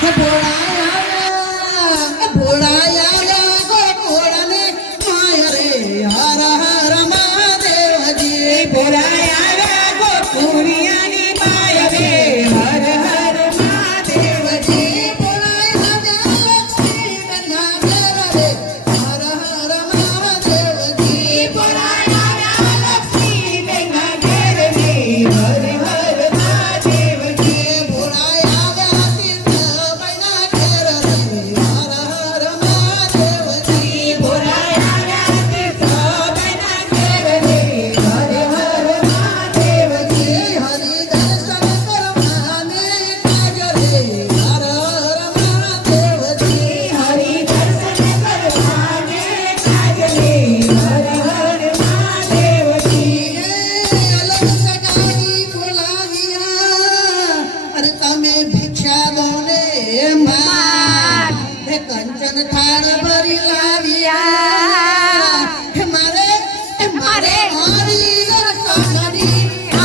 हे भोळाया गोकुळाने my रे हर हर महादेवजी बोलाया गोकुळी आणि my रे हर हर महादेवजी भोळाया लक्ष्मी गंगाधर रे हर हर महादेवजी बोलाया लक्ष्मी गंगाधर रे हर हर महादेवजी भोळाया तीर्थ बैनाकेर रे हर हर महादेवजी बोलाया तीर्थ बैनाकेर रे हर हर महादेवजी हरी दर्शन करमाने काज रे हर हर महादेवजी हरी दर्शन करवाने काजले हर हर महादेवजी अलग सगाई बोलाविया अरे तमे भिक्षा दोने मार हे कंचन थाळ भरी लाविया हे मारे हरी दर्शनरी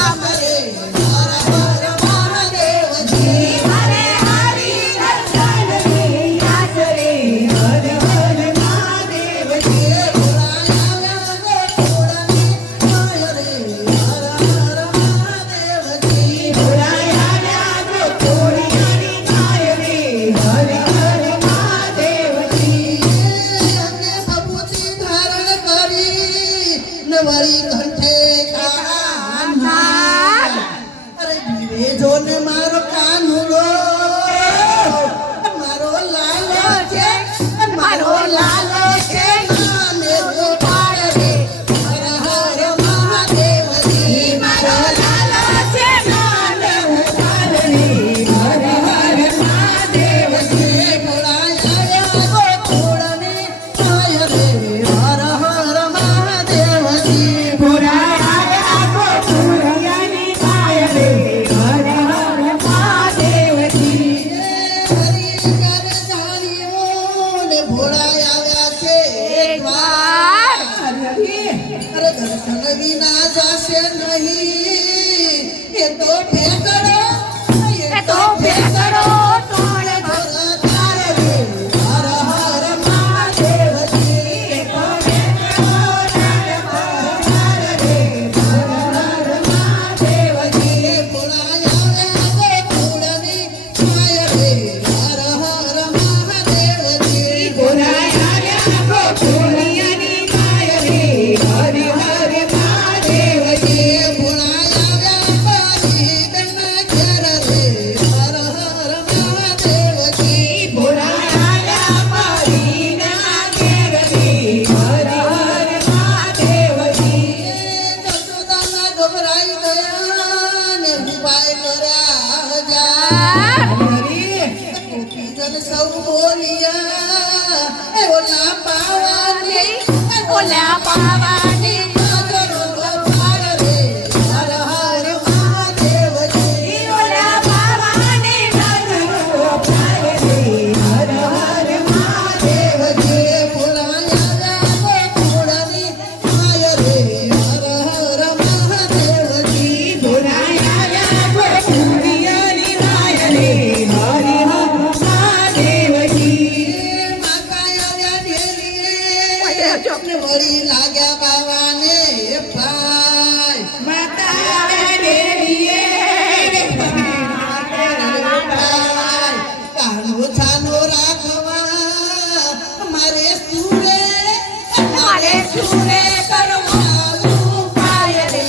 आमरे हर हर महादेवजी हरे हरी दर्शन रे आसरे हर हर महादेवजी भोळाया गोकुळाने माय रे हर हर महादेवजी बोलाया गोकुळी आणि माय रे हर हर महादेवजी अंगे भभूती धारण करी नवरी कंठे कान्हा अरे जीवे जोने मारो कान्हुलो मारो लालो छे नाने गोपाळ रे हर हर महादेवजी मारो लाला छे नाम गोपाल रे हर हर महादेवजी भोळाया गोकुळाने माय रे हर हर महादेवजी बोलाया गोकुळी आणि माय रे हर हर महादेवजी हरी कर झालियो ने भोळाया व्याचे द्वार अरे दर्शन विना जासे नहीं ये तो फेकड़ो तोड़ तार रे हर हर महादेवजी भोळाया गोकुळाने माय रे हर हर महादेवजी बोलाया गोकुळी आणि माय रे हर हर महादेवजी भोळाया व्यापारी गंगाधर रे हर हर महादेवजी बोलाया पारी नागेर रे हर हर महादेवजी जसोदाना घबराई गया ने उपाय करा जा गोपीजन सौ बोलिया ए ओला पावानी नजरो गोपाळ रे हर हर महादेवजी बोला बाबाने नजरो गोपाल रे हर हर महादेवजी भोळाया गोकुळाने माय रे हर हर महादेवजी बोलाया गोकुळी आणि माय रे हर हर महादेवजी माकाया ढेरी वळी लाग्या बावाने पाय माता देवीये कानो छानो राखवा मारे सुरे मारे सुरे करवालू पाय रे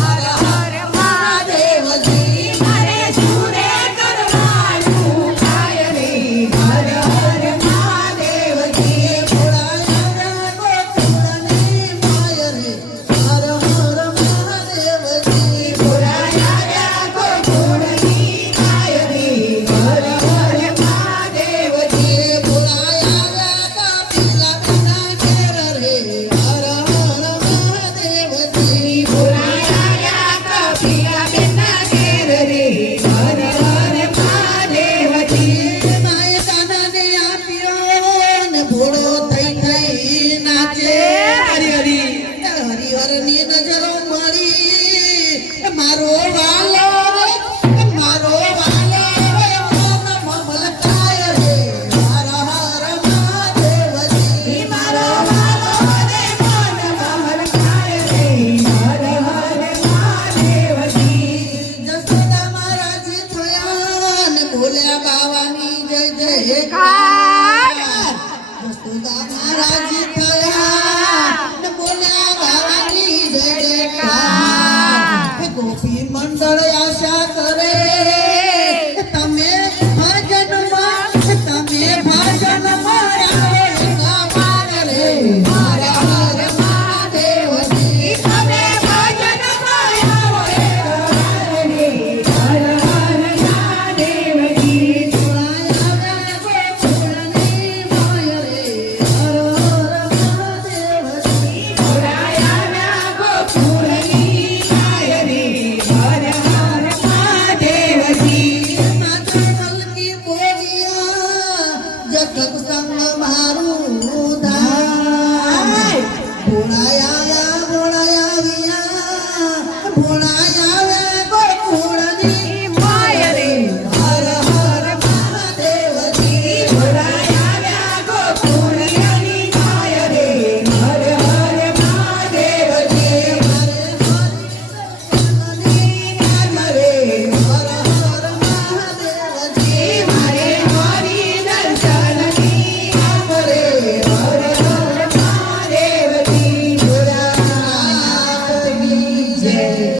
हर हर महादेवजी मारे सुरे करवालू पाय रे हर हर महादेवजी भोळाया गोकुळाने माय ગોપી મંડળ આશા કરે તમે ભજનમાં આવો કમાલ રે હર હર મહાદેવજી તમે ભજનમાં આવો રે હર હર મહાદેવજી પુરાયા ગોકુળની માય રે હર હર મહાદેવજી માતા મલકી બોલિયા જગત સંગ મારું ધામ પુરાયા